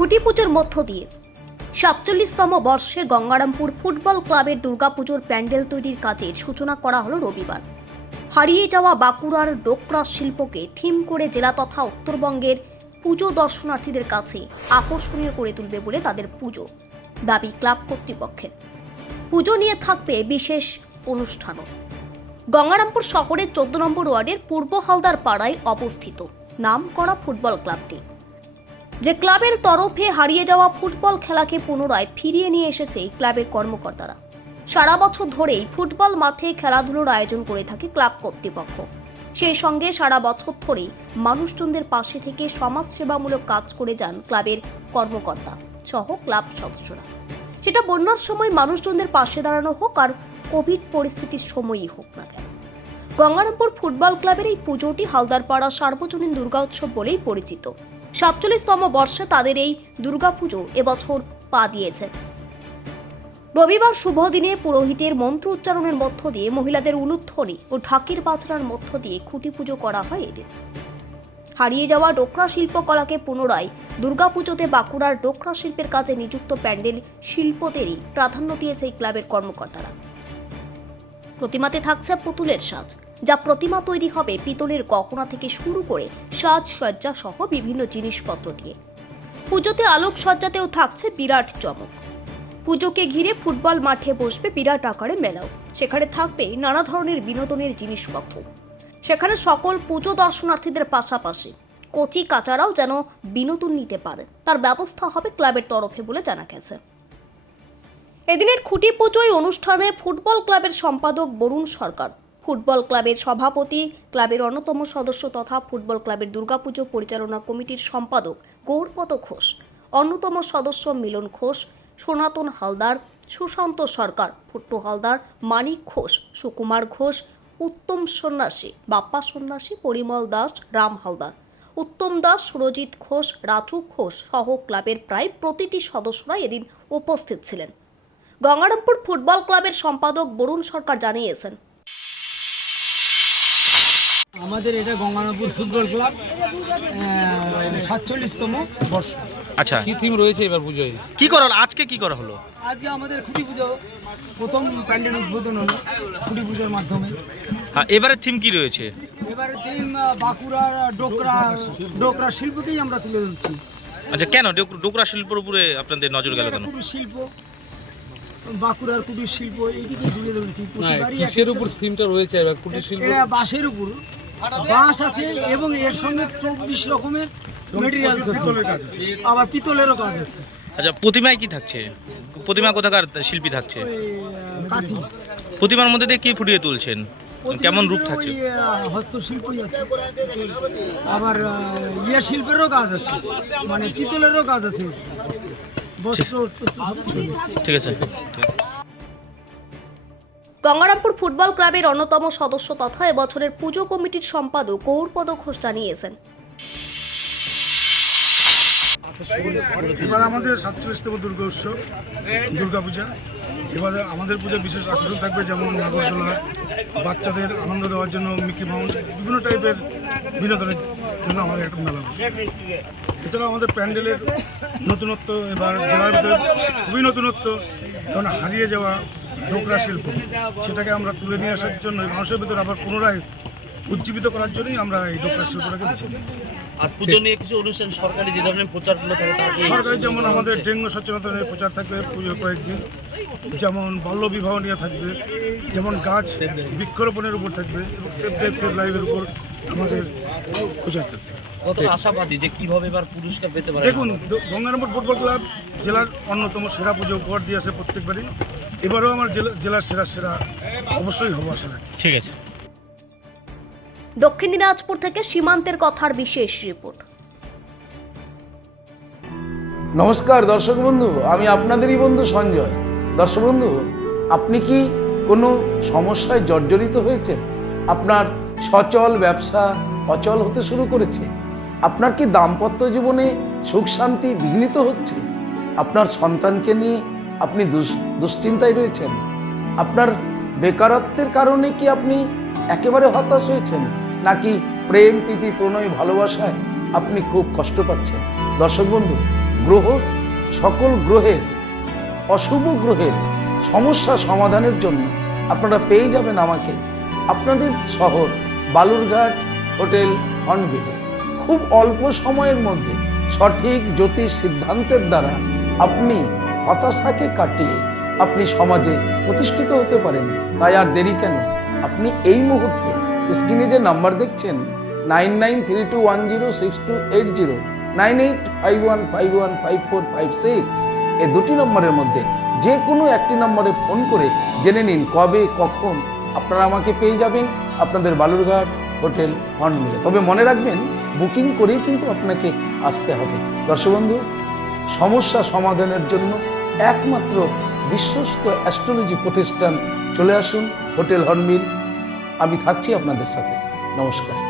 খুঁটি পুজোর মধ্য দিয়ে ৪৭তম বর্ষে গঙ্গারামপুর ফুটবল ক্লাবের দুর্গাপুজোর প্যান্ডেল তৈরির কাজের সূচনা করা হলো রবিবার। হারিয়ে যাওয়া বাঁকুড়ার ডোকরা শিল্পকে থিম করে জেলা তথা উত্তরবঙ্গের পুজো দর্শনার্থীদের কাছে আকর্ষণীয় করে তুলবে বলে তাদের পুজো দাবি ক্লাব কর্তৃপক্ষের। পুজো নিয়ে থাকবে বিশেষ অনুষ্ঠানও। গঙ্গারামপুর শহরের ১৪ নম্বর ওয়ার্ডের পূর্ব হালদার পাড়ায় অবস্থিত নামকরা ফুটবল ক্লাবটি, যে ক্লাবের তরফে হারিয়ে যাওয়া ফুটবল খেলাকে পুনরায় ফিরিয়ে নিয়ে এসেছে ক্লাবের কর্মকর্তারা। সারা বছর ধরেই ফুটবল মাঠে খেলাধুলোর আয়োজন করে থাকে ক্লাব কর্তৃপক্ষ। সেই সঙ্গে সারা বছর ধরেই মানুষজনদের পাশে থেকে সমাজসেবামূলক কাজ করে যান ক্লাবের কর্মকর্তা সহ ক্লাব সদস্যরা। সেটা বন্যার সময় মানুষজনদের পাশে দাঁড়ানো হোক আর কোভিড পরিস্থিতির সময়ই হোক না কেন, গঙ্গারামপুর ফুটবল ক্লাবের এই পুজোটি হালদারপাড়া সার্বজনীন দুর্গা উৎসব বলেই পরিচিত। ৪৭তম বর্ষে তাদের এই দুর্গাপুজো এবছর পা দিয়েছে। রবিবার শুভ দিনে পুরোহিতের মন্ত্র উচ্চারণের মধ্য দিয়ে মহিলাদের উলুধ্বনি ও ঢাকির বাজনার মধ্য দিয়ে খুঁটি পুজো করা হয় এদিন। হারিয়ে যাওয়া ডোকরা শিল্পকলাকে পুনরায় দুর্গাপুজোতে বাঁকুড়ার ডোকরা শিল্পের কাজে নিযুক্ত প্যান্ডেল শিল্পদেরই প্রাধান্য দিয়েছে এই ক্লাবের কর্মকর্তারা। প্রতিমাতে থাকছে পুতুলের সাজ, যা প্রতিমা তৈরি হবে পিতলের গহনা থেকে শুরু করে সাজসজ্জা সহ বিভিন্ন জিনিসপত্র দিয়ে। পুজোতে আলোকসজ্জাতেও থাকছে বিরাট চমক। পুজোকে ঘিরে ফুটবল মাঠে বসবে বিরাট আকারে মেলাও। সেখানে থাকবে নানা ধরনের বিনোদনের জিনিসপত্র। সেখানে সকল পুজো দর্শনার্থীদের পাশাপাশি কচি কাচারাও যেন বিনোদন নিতে পারে তার ব্যবস্থা হবে ক্লাবের তরফে বলে জানা গেছে। এদিনের খুঁটি পুজোয় অনুষ্ঠানে ফুটবল ক্লাবের সম্পাদক বরুণ সরকার, ফুটবল ক্লাবের সভাপতি, ক্লাবের অন্যতম সদস্য তথা ফুটবল ক্লাবের দুর্গাপুজো পরিচালনা কমিটির সম্পাদক গৌরপদ ঘোষ, অন্যতম সদস্য মিলন ঘোষ, সনাতন হালদার, সুশান্ত সরকার, ফুট্টু হালদার, মানিক ঘোষ, সুকুমার ঘোষ, উত্তম সন্ন্যাসী, বাপ্পা সন্ন্যাসী, পরিমল দাস, রাম হালদার, উত্তম দাস, সুরজিৎ ঘোষ, রাজু ঘোষ সহ ক্লাবের প্রায় প্রতিটি সদস্যরা এদিন উপস্থিত ছিলেন। গঙ্গারামপুর ফুটবল ক্লাবের সম্পাদক বরুণ সরকার জানিয়েছেন, আমাদের এটা গঙ্গারামপুর ফুটবল ক্লাব ৪৭তম বর্ষ। আচ্ছা, কি থিম রয়েছে এবার পুজোয়? কি করা হলো আজকে? কি করা হলো আজকে আমাদের খুঁটি পুজো প্রথম প্যান্ডেল উদ্বোধন হলো খুঁটি পুজোর মাধ্যমে। হ্যাঁ, এবারে থিম কি রয়েছে? এবারে থিম বাঁকুড়ার ডোকরা শিল্পকেই আমরা তুলে ধরছি। আচ্ছা, কেন ডোকরা শিল্পের উপরে আপনাদের নজর গেল কেন? কুটির শিল্প, বাঁকুড়ার কুটির শিল্প এইদিকে তুলে ধরেছি। কিসের উপর থিমটা রয়েছে এবার? কুটির শিল্প, এটা বাঁশের উপর, বাঁশ আছে এবং এর সঙ্গে ২৪ রকমের মেটেরিয়ালস আছে, আবার পিতলেরও কাজ আছে। আচ্ছা, প্রতিমায় কি থাকছে? প্রতিমা কোথাকার শিল্পী থাকছে? কাঠি প্রতিমার মধ্যে দিয়ে কি ফুটিয়ে তুলছেন? কেমন রূপ থাকছে? হস্তশিল্পই আছে, আবার শিল্পেরও কাজ আছে, মানে পিতলেরও কাজ আছে, বস্ত্র। ঠিক আছে। গঙ্গারামপুর ফুটবল ক্লাবের অন্যতম সদস্য তথা এবছরের পুজো কমিটির সম্পাদক গৌরপদ ঘোষ জানিয়েছেন, এবার আমাদের ৪৭তম দুর্গা উৎসব, দুর্গাপূজা। এবারে আমাদের পুজোর বিশেষ আকর্ষণ থাকবে, যেমন নাগরদোলা, বাচ্চাদের আনন্দ দেওয়ার জন্য মিকি মাউন্ট, বিভিন্ন টাইপের বিনোদনের জন্য আমাদের একটা মেলা বসে। এছাড়াও আমাদের প্যান্ডেলের নতুনত্ব, এবার জেলার ভিতরে খুবই নতুনত্ব, কারণ হারিয়ে যাওয়া ডোকরা শিল্প, সেটাকে আমরা তুলে নিয়ে আসার জন্য মানুষের ভিতরে আবার পুনরায় উজ্জীবিত করার জন্যই আমরা এই ডোকরা শিল্পটাকে বেছে নিয়েছি। আর পুজো নিয়ে কিছু অনুষ্ঠান সরকারি যে ধরনের প্রচারগুলো থাকে, সরকারি যেমন আমাদের ডেঙ্গু সচেতনতার প্রচার থাকবে পুজোর কয়েকদিন, যেমন বাল্যবিবাহ নিয়ে থাকবে, যেমন গাছ বৃক্ষরোপণের উপর থাকবে, এবং সেভ দেব সেভ লাইভের উপর আমাদের প্রচার থাকবে। কত আশাবাদী যে কিভাবে এবার পুরস্কার পেতে পারে? দেখুন, গঙ্গারামপুর ফুটবল ক্লাব জেলার অন্যতম সেরা পুজো উপহার দিয়ে আসে প্রত্যেকবারই। এবারও আমার জেলার সেরা অবশ্যই হবো আশা রাখি। ঠিক আছে। দক্ষিণ দিনাজপুর থেকে সীমান্তের কথার বিশেষ রিপোর্ট। নমস্কার দর্শক বন্ধু, আমি আপনাদেরই বন্ধু সঞ্জয়। দর্শক বন্ধু, আপনি কি কোনো সমস্যায় জর্জরিত হয়েছেন? আপনার সচল ব্যবসা অচল হতে শুরু করেছে? আপনার কি দাম্পত্য জীবনে সুখ শান্তি বিঘ্নিত হচ্ছে? আপনার সন্তানকে নিয়ে আপনি দুশ্চিন্তায় রয়েছেন? আপনার বেকারত্বের কারণে কি আপনি একেবারে হতাশ হয়েছেন, নাকি প্রেম প্রীতি প্রণয় ভালোবাসায় আপনি খুব কষ্ট পাচ্ছেন? দর্শক বন্ধু, সকল গ্রহের অশুভ গ্রহের সমস্যা সমাধানের জন্য আপনারা পেয়ে যাবেন আমাকে আপনাদের শহর বালুরঘাট হোটেল হর্নবিলে। খুব অল্প সময়ের মধ্যে সঠিক জ্যোতিষ সিদ্ধান্তের দ্বারা আপনি হতাশাকে কাটিয়ে আপনি সমাজে প্রতিষ্ঠিত হতে পারেন। তাই আর দেরি কেন, আপনি এই মুহূর্তে স্ক্রিনে যে নাম্বার দেখছেন 9932106280, 9851515456, এই দুটি নম্বরের মধ্যে যে কোনো একটি নম্বরে ফোন করে জেনে নিন কবে কখন আপনারা আমাকে পেয়ে যাবেন আপনাদের বালুরঘাট হোটেল হর্নবিলে। তবে মনে রাখবেন বুকিং করেই কিন্তু আপনাকে আসতে হবে। দর্শক বন্ধু, সমস্যা সমাধানের জন্য একমাত্র বিশ্বস্ত অ্যাস্ট্রোলজি প্রতিষ্ঠান চলে আসুন হোটেল হর্নবিল। আমি থাকছি আপনাদের সাথে। নমস্কার।